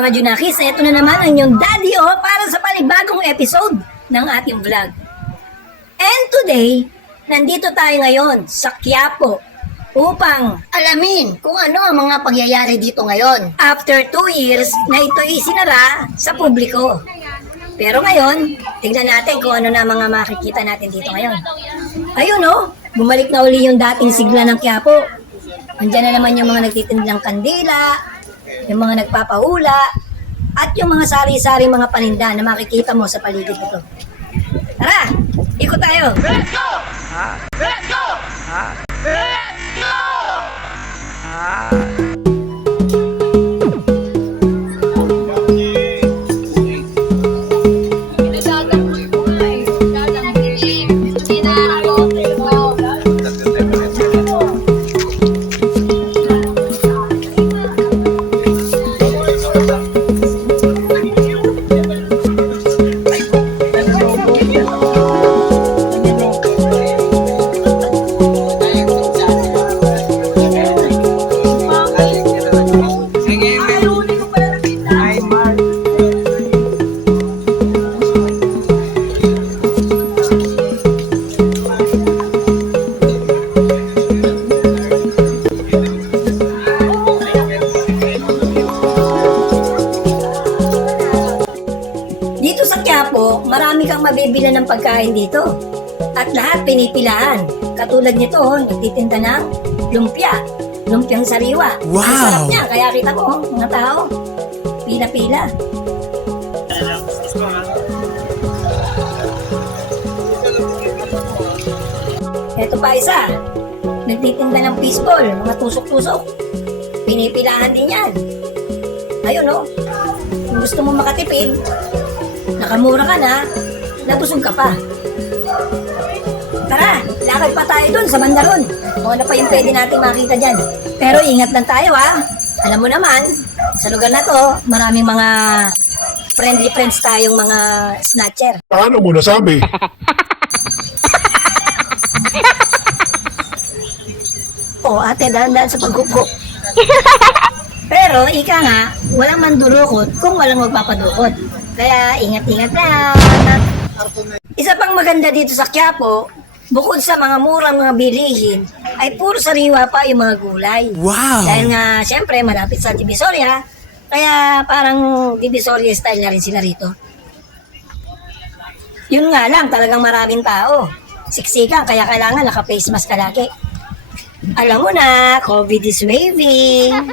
mga Junakis, ito na naman ang inyong daddy para sa panibagong episode ng ating vlog. And today, nandito tayo ngayon sa Quiapo upang alamin kung ano ang mga pangyayari dito ngayon. After 2 years na ito isinara sa publiko. Pero ngayon, tingnan natin kung ano na mga makikita natin dito ngayon. Ayun bumalik na uli yung dating sigla ng Quiapo. Andiyan na naman yung mga nagtitindang kandila, yung mga nagpapahula, at yung mga sari-sari mga paninda na makikita mo sa paligid nito. Tara, ikot tayo! Let's go! Let's go! Let's go! Dito sa Quiapo, marami kang mabibili ng pagkain dito. At lahat pinipilahan. Katulad nito, nagtitinda ng lumpia. Lumpiang sariwa. Wow! Ang sarap niya, kaya kita ko, mga tao. Pila-pila. Ito pa isa. Nagtitinda ng fishball, mga tusok-tusok. Pinipilahan din yan. Ayun kung gusto mo makatipid, nakamura ka na, nabusog ka pa. Tara, lakad pa tayo dun sa banda ron. Kung ano pa yung pwede natin makita dyan. Pero ingat lang tayo Alam mo naman, sa lugar na to, maraming mga friendly friends tayong mga snatcher. Paano mo nasabi? Ate, dahan-dahan sa pagkukok. Pero, ika nga, walang mandurukot kung walang magpapadukot. Kaya, ingat-ingat na. Isa pang maganda dito sa Quiapo, bukod sa mga murang mga bilihin, ay puro sariwa pa yung mga gulay. Wow! Dahil nga, syempre, malapit sa Divisoria, kaya parang Divisoria style na rin sila rito. Yun nga lang, talagang maraming tao. Siksikan, kaya kailangan naka-face mask ka lagi. Alam mo na, COVID is waving.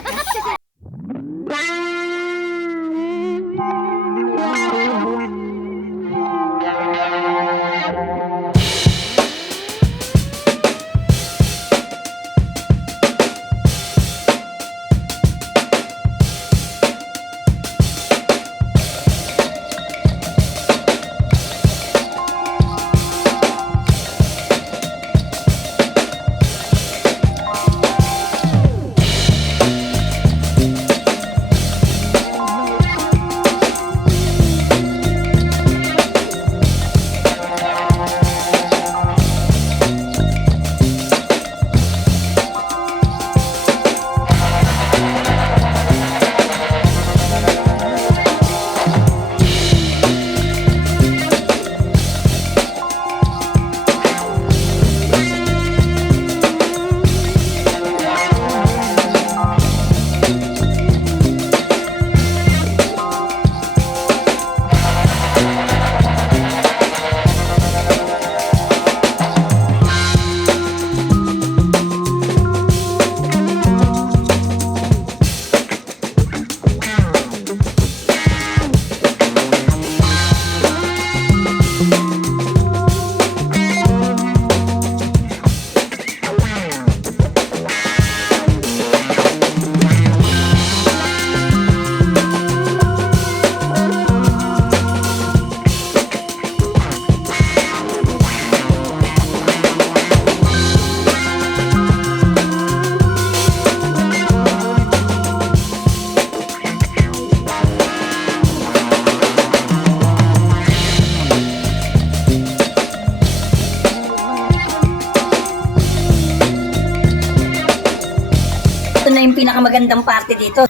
ito na yung pinakamagandang parte dito.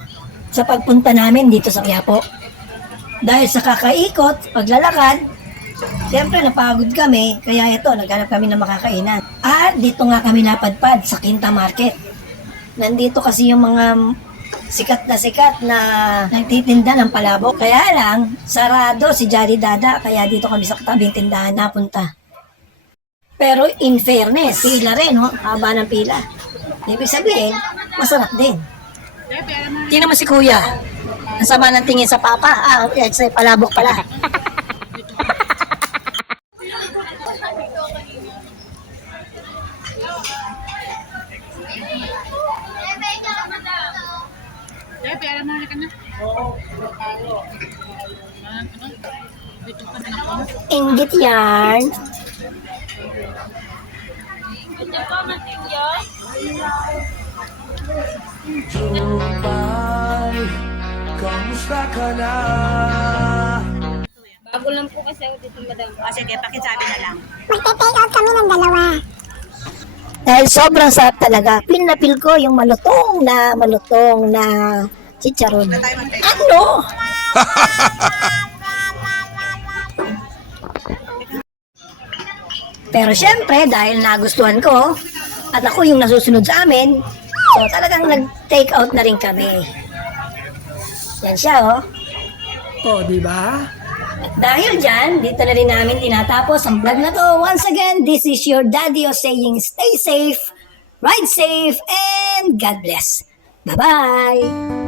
sa pagpunta namin dito sa Quiapo. Dahil sa kakaikot, paglalakad, siyempre napagod kami, kaya ito, naghanap kami ng makakainan. At dito nga kami napadpad sa Quinta Market. Nandito kasi yung mga sikat na nagtitinda ng palabok. Kaya lang, sarado si Jolly Dada, kaya dito kami sa tabing tindahan napunta. Pero in fairness, pila rin, no? Haba ng pila. Ibig sabihin, masarap din. Tingnan mo si Kuya. Ang sama ng tingin sa papa. Sa palabok pala. Inggit yan. Jupay, kamusta ka na? Bago lang po kasi ako dito, madam. Sige, pakisabi na lang. Magte-take out kami ng dalawa. Dahil sobrang sarap talaga. Pil na pil ko yung malutong na chicharon. Ano? Pero syempre, dahil nagustuhan ko, at ako yung nasusunod sa amin, so talagang nag-take out na rin kami. Yan siya, oh. O, di ba? At dahil dyan, dito na rin namin tinatapos ang vlog na to. Once again, this is your Daddy O saying stay safe, ride safe, and God bless. Bye-bye!